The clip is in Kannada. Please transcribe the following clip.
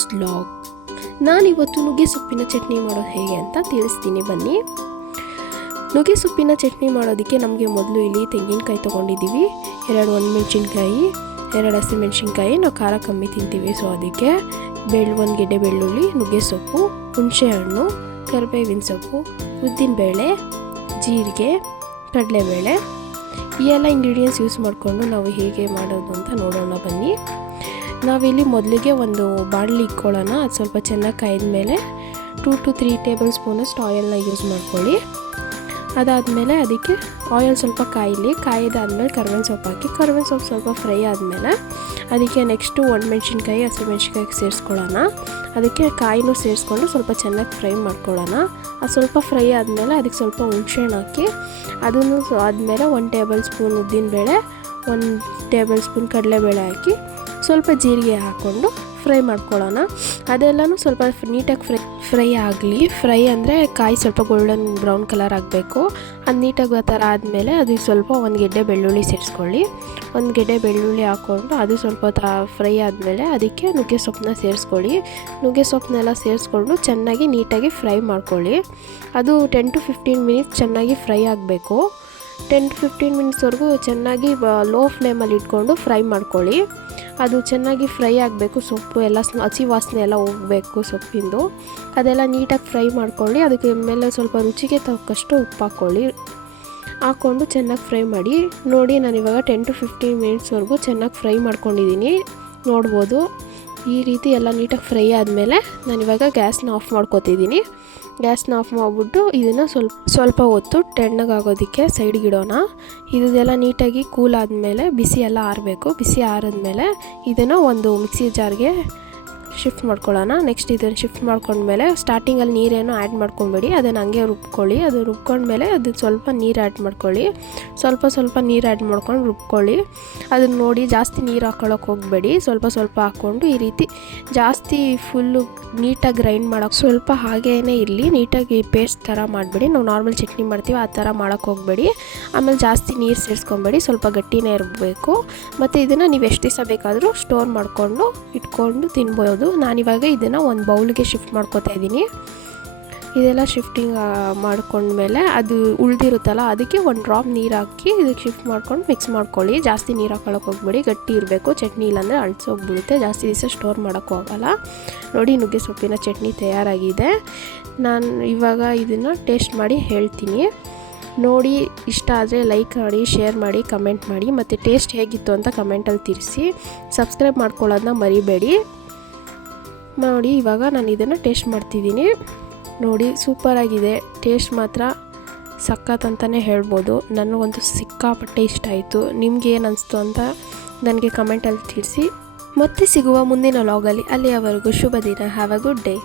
ಶ್ರೀನುಸ್ ವ್ಲಾಗ್. ನಾನಿವತ್ತು ನುಗ್ಗೆ ಸೊಪ್ಪಿನ ಚಟ್ನಿ ಮಾಡೋದು ಹೇಗೆ ಅಂತ ತಿಳಿಸ್ತೀನಿ ಬನ್ನಿ. ನುಗ್ಗೆ ಸೊಪ್ಪಿನ ಚಟ್ನಿ ಮಾಡೋದಕ್ಕೆ ನಮಗೆ ಮೊದಲು ಇಲ್ಲಿ ತೆಂಗಿನಕಾಯಿ ತೊಗೊಂಡಿದ್ದೀವಿ, 2 ಒಣಮೆಣಸಿನ್ಕಾಯಿ, 2 ಹಸಿಮೆಣಸಿನ್ಕಾಯಿ. ನಾವು ಖಾರ ಕಮ್ಮಿ ತಿಂತೀವಿ, ಸೊ ಅದಕ್ಕೆ 1 ಗೆಡ್ಡೆ ಬೆಳ್ಳುಳ್ಳಿ, ನುಗ್ಗೆ ಸೊಪ್ಪು, ಹುಣಸೆಹಣ್ಣು, ಕರಿಬೇವಿನ ಸೊಪ್ಪು, ಉದ್ದಿನಬೇಳೆ, ಜೀರಿಗೆ, ಕಡಲೆಬೇಳೆ, ಈ ಎಲ್ಲ ಇಂಗ್ರೀಡಿಯೆಂಟ್ಸ್ ಯೂಸ್ ಮಾಡಿಕೊಂಡು ನಾವು ಹೇಗೆ ಮಾಡೋದು ಅಂತ ನೋಡೋಣ ಬನ್ನಿ. ನಾವಿಲ್ಲಿ ಮೊದಲಿಗೆ ಒಂದು ಬಾಣಲಿ ಇಟ್ಕೊಳ್ಳೋಣ. ಅದು ಸ್ವಲ್ಪ ಚೆನ್ನಾಗಿ ಕಾಯ್ದ ಮೇಲೆ 2 to 3 ಟೇಬಲ್ ಸ್ಪೂನಷ್ಟು ಆಯಿಲ್ನ ಯೂಸ್ ಮಾಡ್ಕೊಳ್ಳಿ. ಅದಾದಮೇಲೆ ಅದಕ್ಕೆ ಆಯಿಲ್ ಸ್ವಲ್ಪ ಕಾಯಿದಾದ್ಮೇಲೆ ಕರಿಬೇವಿನ ಸೊಪ್ಪು ಹಾಕಿ, ಕರಿಬೇವಿನ ಸೊಪ್ಪು ಸ್ವಲ್ಪ ಫ್ರೈ ಆದಮೇಲೆ ಅದಕ್ಕೆ ನೆಕ್ಸ್ಟು ಒಣಮೆಣ್ಸಿನ್ಕಾಯಿ, ಹಸಿಮೆಣ್ಸಿನ್ಕಾಯಿ ಸೇರಿಸ್ಕೊಳ್ಳೋಣ. ಅದಕ್ಕೆ ಕಾಯಿನೂ ಸೇರಿಸ್ಕೊಂಡು ಸ್ವಲ್ಪ ಚೆನ್ನಾಗಿ ಫ್ರೈ ಮಾಡ್ಕೊಳ್ಳೋಣ. ಅದು ಸ್ವಲ್ಪ ಫ್ರೈ ಆದಮೇಲೆ ಅದಕ್ಕೆ ಸ್ವಲ್ಪ ಹುಣಸೆಹಣ್ಣು ಹಾಕಿ, ಅದನ್ನು ಆದಮೇಲೆ 1 ಟೇಬಲ್ ಸ್ಪೂನ್ ಉದ್ದಿನಬೇಳೆ, 1 ಟೇಬಲ್ ಸ್ಪೂನ್ ಕಡಲೆಬೇಳೆ ಹಾಕಿ ಸ್ವಲ್ಪ ಜೀರಿಗೆ ಹಾಕ್ಕೊಂಡು ಫ್ರೈ ಮಾಡ್ಕೊಳ್ಳೋಣ. ಅದೆಲ್ಲನೂ ಸ್ವಲ್ಪ ನೀಟಾಗಿ ಫ್ರೈ ಆಗಲಿ. ಫ್ರೈ ಅಂದರೆ ಕಾಯಿ ಸ್ವಲ್ಪ ಗೋಲ್ಡನ್ ಬ್ರೌನ್ ಕಲರ್ ಆಗಬೇಕು. ಅದು ನೀಟಾಗಿ ಆ ಥರ ಆದಮೇಲೆ ಅದು ಸ್ವಲ್ಪ 1 ಗೆಡ್ಡೆ ಬೆಳ್ಳುಳ್ಳಿ ಸೇರಿಸ್ಕೊಳ್ಳಿ. 1 ಗೆಡ್ಡೆ ಬೆಳ್ಳುಳ್ಳಿ ಹಾಕ್ಕೊಂಡು ಅದು ಸ್ವಲ್ಪ ಫ್ರೈ ಆದಮೇಲೆ ಅದಕ್ಕೆ ನುಗ್ಗೆ ಸೊಪ್ಪನ್ನ ಸೇರಿಸ್ಕೊಳ್ಳಿ. ನುಗ್ಗೆ ಸೊಪ್ಪನ್ನೆಲ್ಲ ಸೇರಿಸ್ಕೊಂಡು ಚೆನ್ನಾಗಿ ನೀಟಾಗಿ ಫ್ರೈ ಮಾಡ್ಕೊಳ್ಳಿ. ಅದು 10 to 15 ಮಿನಿಟ್ಸ್ ಚೆನ್ನಾಗಿ ಫ್ರೈ ಆಗಬೇಕು. 10 to 15 ಮಿನಿಟ್ಸ್ವರೆಗೂ ಚೆನ್ನಾಗಿ ಲೋ ಫ್ಲೇಮಲ್ಲಿ ಇಟ್ಕೊಂಡು ಫ್ರೈ ಮಾಡ್ಕೊಳ್ಳಿ. ಅದು ಚೆನ್ನಾಗಿ ಫ್ರೈ ಆಗಬೇಕು. ಸೊಪ್ಪು ಎಲ್ಲ ಹಸಿ ವಾಸನೆ ಎಲ್ಲ ಹೋಗಬೇಕು ಸೊಪ್ಪಿಂದು. ಅದೆಲ್ಲ ನೀಟಾಗಿ ಫ್ರೈ ಮಾಡ್ಕೊಳ್ಳಿ. ಅದಕ್ಕೆ ಮೇಲೆ ಸ್ವಲ್ಪ ರುಚಿಗೆ ತಕ್ಕಷ್ಟು ಉಪ್ಪು ಹಾಕ್ಕೊಂಡು ಚೆನ್ನಾಗಿ ಫ್ರೈ ಮಾಡಿ. ನೋಡಿ, ನಾನಿವಾಗ 10 to 15 ಮಿನಿಟ್ಸ್ವರೆಗೂ ಚೆನ್ನಾಗಿ ಫ್ರೈ ಮಾಡ್ಕೊಂಡಿದ್ದೀನಿ. ನೋಡ್ಬೋದು, ಈ ರೀತಿ ಎಲ್ಲ ನೀಟಾಗಿ ಫ್ರೈ ಆದಮೇಲೆ ನಾನಿವಾಗ ಗ್ಯಾಸ್ನ ಆಫ್ ಮಾಡ್ಕೊತಿದ್ದೀನಿ. ಗ್ಯಾಸ್ನ ಆಫ್ ಮಾಡಿಬಿಟ್ಟು ಇದನ್ನು ಸ್ವಲ್ಪ ಹೊತ್ತು ತಣ್ಣಗಾಗೋದಕ್ಕೆ ಸೈಡ್ಗೆ ಇಡೋಣ. ಇದೆಲ್ಲ ನೀಟಾಗಿ ಕೂಲ್ ಆದಮೇಲೆ ಬಿಸಿ ಎಲ್ಲ ಆರಬೇಕು. ಬಿಸಿ ಆರಿದ್ಮೇಲೆ ಇದನ್ನು ಒಂದು ಮಿಕ್ಸಿ ಜಾರ್ಗೆ ಶಿಫ್ಟ್ ಮಾಡ್ಕೊಳ್ಳೋಣ. ನೆಕ್ಸ್ಟ್ ಇದನ್ನು ಶಿಫ್ಟ್ ಮಾಡ್ಕೊಂಡ್ಮೇಲೆ ಸ್ಟಾರ್ಟಿಂಗಲ್ಲಿ ನೀರೇನು ಆ್ಯಡ್ ಮಾಡ್ಕೊಬೇಡಿ, ಅದನ್ನು ಹಂಗೆ ರುಬ್ಕೊಳ್ಳಿ. ಅದು ರುಬ್ಕೊಂಡ್ಮೇಲೆ ಅದನ್ನು ಸ್ವಲ್ಪ ನೀರು ಆ್ಯಡ್ ಮಾಡ್ಕೊಳ್ಳಿ. ಸ್ವಲ್ಪ ನೀರು ಆ್ಯಡ್ ಮಾಡ್ಕೊಂಡು ರುಬ್ಕೊಳ್ಳಿ. ಅದನ್ನು ನೋಡಿ ಜಾಸ್ತಿ ನೀರು ಹಾಕ್ಕೊಳ್ಳೋಕೆ ಹೋಗಬೇಡಿ. ಸ್ವಲ್ಪ ಹಾಕ್ಕೊಂಡು ಈ ರೀತಿ ಜಾಸ್ತಿ ಫುಲ್ಲು ನೀಟಾಗಿ ಗ್ರೈಂಡ್ ಮಾಡೋಕ್ಕೆ ಸ್ವಲ್ಪ ಹಾಗೇ ಇರಲಿ. ನೀಟಾಗಿ ಪೇಸ್ಟ್ ಥರ ಮಾಡಬೇಡಿ. ನಾವು ನಾರ್ಮಲ್ ಚಟ್ನಿ ಮಾಡ್ತೀವಿ ಆ ಥರ ಮಾಡೋಕ್ಕೆ ಹೋಗಬೇಡಿ. ಆಮೇಲೆ ಜಾಸ್ತಿ ನೀರು ಸೇರಿಸ್ಕೊಬೇಡಿ, ಸ್ವಲ್ಪ ಗಟ್ಟಿನೇ ಇರಬೇಕು. ಮತ್ತು ಇದನ್ನು ನೀವು ಎಷ್ಟು ದಿವಸ ಬೇಕಾದರೂ ಸ್ಟೋರ್ ಮಾಡಿಕೊಂಡು ಇಟ್ಕೊಂಡು ತಿನ್ಬೋದು. ನಾನಿವಾಗ ಇದನ್ನು ಒಂದು ಬೌಲ್ಗೆ ಶಿಫ್ಟ್ ಮಾಡ್ಕೊತಾ ಇದ್ದೀನಿ. ಇದೆಲ್ಲ ಶಿಫ್ಟಿಂಗ್ ಮಾಡ್ಕೊಂಡ್ಮೇಲೆ ಅದು ಉಳಿದಿರುತ್ತಲ್ಲ, ಅದಕ್ಕೆ 1 ಡ್ರಾಪ್ ನೀರು ಹಾಕಿ ಇದಕ್ಕೆ ಶಿಫ್ಟ್ ಮಾಡ್ಕೊಂಡು ಮಿಕ್ಸ್ ಮಾಡ್ಕೊಳ್ಳಿ. ಜಾಸ್ತಿ ನೀರು ಹಾಕೊಳ್ಳೋಕೆ ಹೋಗ್ಬೇಡಿ, ಗಟ್ಟಿ ಇರಬೇಕು. ಚಟ್ನಿ ಇಲ್ಲಾಂದರೆ ಅಳಿಸೋಗ್ಬಿಡುತ್ತೆ, ಜಾಸ್ತಿ ದಿವಸ ಸ್ಟೋರ್ ಮಾಡೋಕ್ಕೆ ಹೋಗಲ್ಲ. ನೋಡಿ, ನುಗ್ಗೆ ಸೊಪ್ಪಿನ ಚಟ್ನಿ ತಯಾರಾಗಿದೆ. ನಾನು ಇವಾಗ ಇದನ್ನು ಟೇಸ್ಟ್ ಮಾಡಿ ಹೇಳ್ತೀನಿ. ನೋಡಿ, ಇಷ್ಟ ಆದರೆ ಲೈಕ್ ಮಾಡಿ, ಶೇರ್ ಮಾಡಿ, ಕಮೆಂಟ್ ಮಾಡಿ, ಮತ್ತು ಟೇಸ್ಟ್ ಹೇಗಿತ್ತು ಅಂತ ಕಮೆಂಟಲ್ಲಿ ತಿಳಿಸಿ. ಸಬ್ಸ್ಕ್ರೈಬ್ ಮಾಡ್ಕೊಳ್ಳೋದನ್ನ ಮರಿಬೇಡಿ. ನೋಡಿ, ಇವಾಗ ನಾನು ಇದನ್ನು ಟೇಸ್ಟ್ ಮಾಡ್ತಿದ್ದೀನಿ. ನೋಡಿ, ಸೂಪರಾಗಿದೆ. ಟೇಸ್ಟ್ ಮಾತ್ರ ಸಖತ್ ಅಂತಲೇ ಹೇಳ್ಬೋದು. ನನಗಂತೂ ಸಿಕ್ಕಾಪಟ್ಟೆ ಇಷ್ಟ ಆಯಿತು. ನಿಮ್ಗೆ ಏನು ಅನಿಸ್ತು ಅಂತ ನನಗೆ ಕಮೆಂಟಲ್ಲಿ ತಿಳಿಸಿ. ಮತ್ತೆ ಸಿಗುವ ಮುಂದಿನ ವ್ಲಾಗಲ್ಲಿ. ಅಲ್ಲಿಯವರೆಗೂ ಶುಭ ದಿನ. Have a good day.